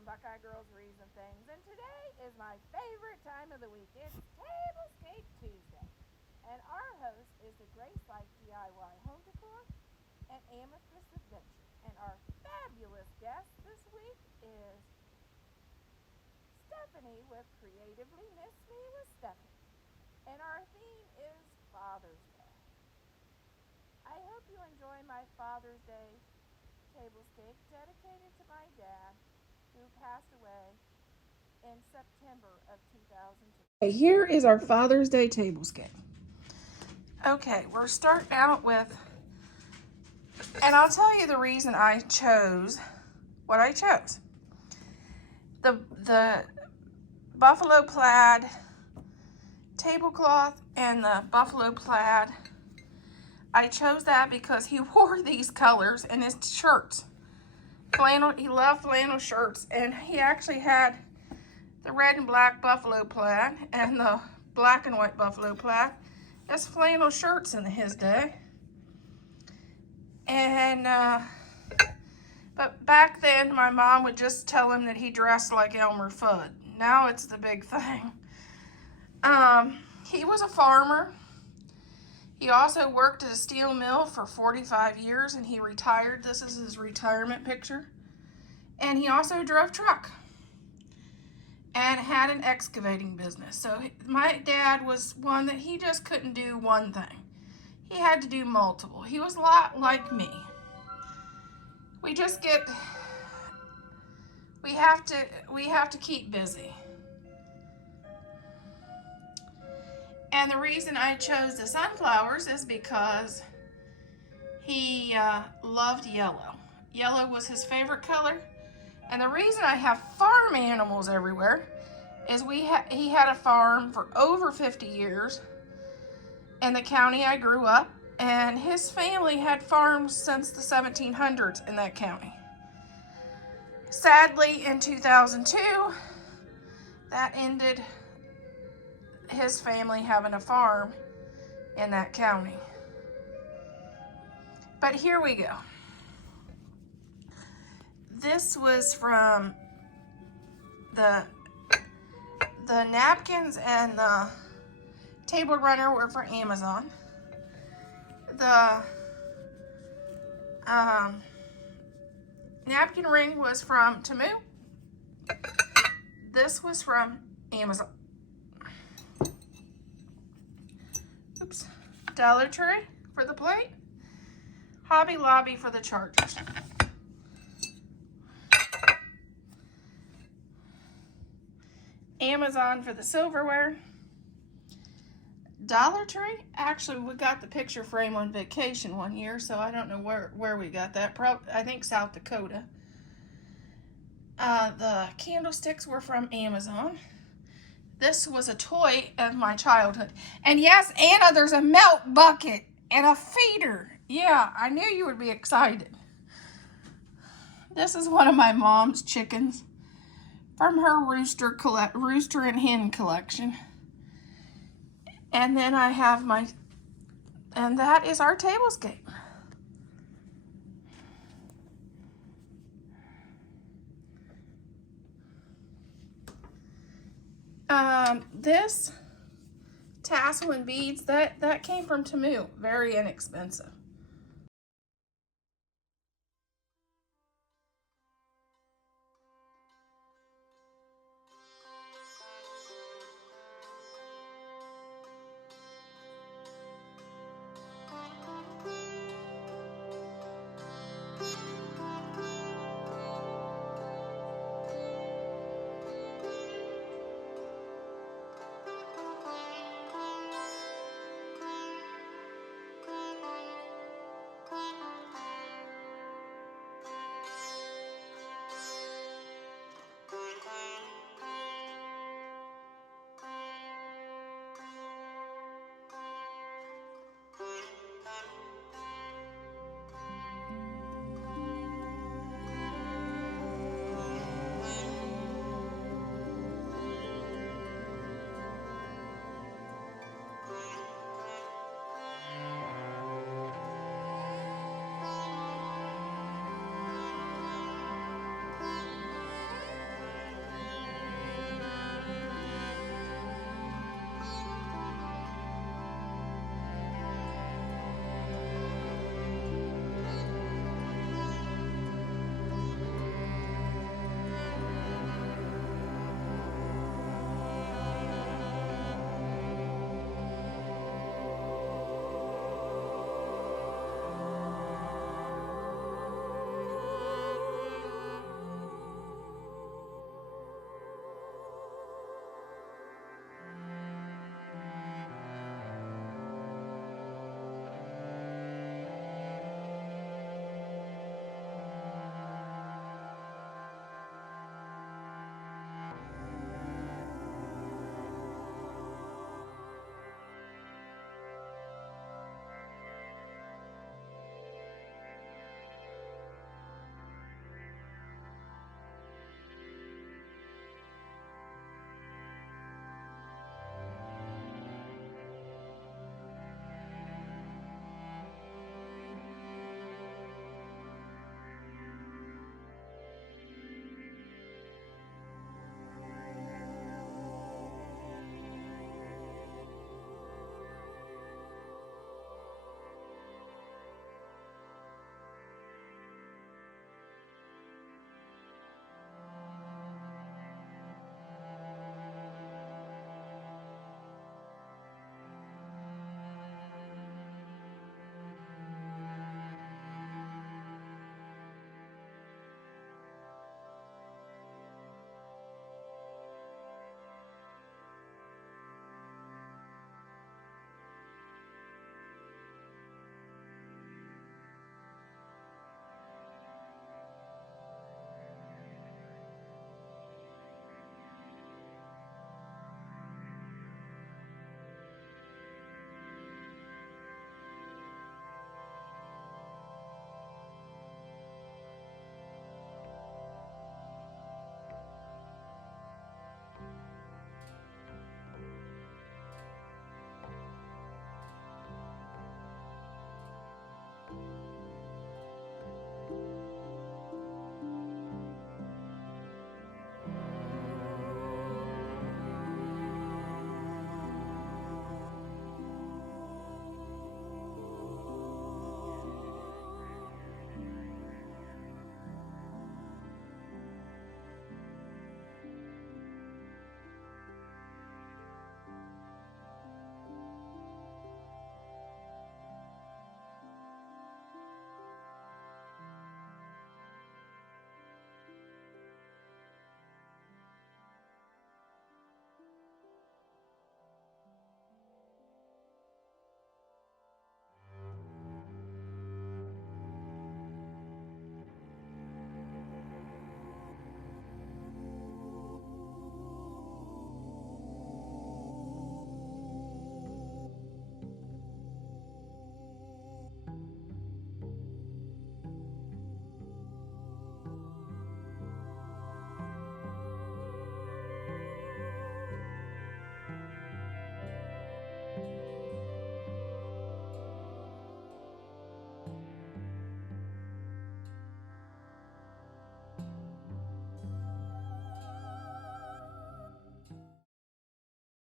from Buckeye Girls Reads and Things, and today is my favorite time of the week. It's Tablescape Tuesday, and our host is the Grace Life DIY Home Decor and Amethyst Adventure, and our fabulous guest this week is Stephanie with Creatively Miss Me with Stephanie, and our theme is Father's Day. I hope you enjoy my Father's Day tablescape dedicated to my dad, who passed away in September of 2002. Okay, here is our Father's Day tablescape. Okay, we're starting out with, and I'll tell you the reason I chose what I chose. The buffalo plaid tablecloth and the buffalo plaid, I chose that because he wore these colors in his shirts. Flannel, he loved flannel shirts, and he actually had the red and black buffalo plaid and the black and white buffalo plaid as flannel shirts in his day. And but back then my mom would just tell him that he dressed like Elmer Fudd. Now it's the big thing. He was a farmer. He also worked at a steel mill for 45 years and he retired. This is his retirement picture. And he also drove truck and had an excavating business. So my dad was one that he just couldn't do one thing. He had to do multiple. He was a lot like me. We just get, we have to keep busy. And the reason I chose the sunflowers is because he loved yellow. Yellow was his favorite color. And the reason I have farm animals everywhere is he had a farm for over 50 years in the county I grew up. And his family had farms since the 1700s in that county. Sadly, in 2002, that ended his family having a farm in that county. But here we go. This was from the napkins and the table runner were for Amazon. The napkin ring was from Temu. This was from Amazon. Oops. Dollar Tree for the plate. Hobby Lobby for the chargers. Amazon for the silverware. Dollar Tree, actually we got the picture frame on vacation one year, so I don't know where we got that. I think South Dakota. The candlesticks were from Amazon. This was a toy of my childhood. And yes, Anna, there's a milk bucket and a feeder. Yeah, I knew you would be excited. This is one of my mom's chickens from her rooster and hen collection. And then I have and that is our tablescape. This tassel and beads, that came from Temu, very inexpensive.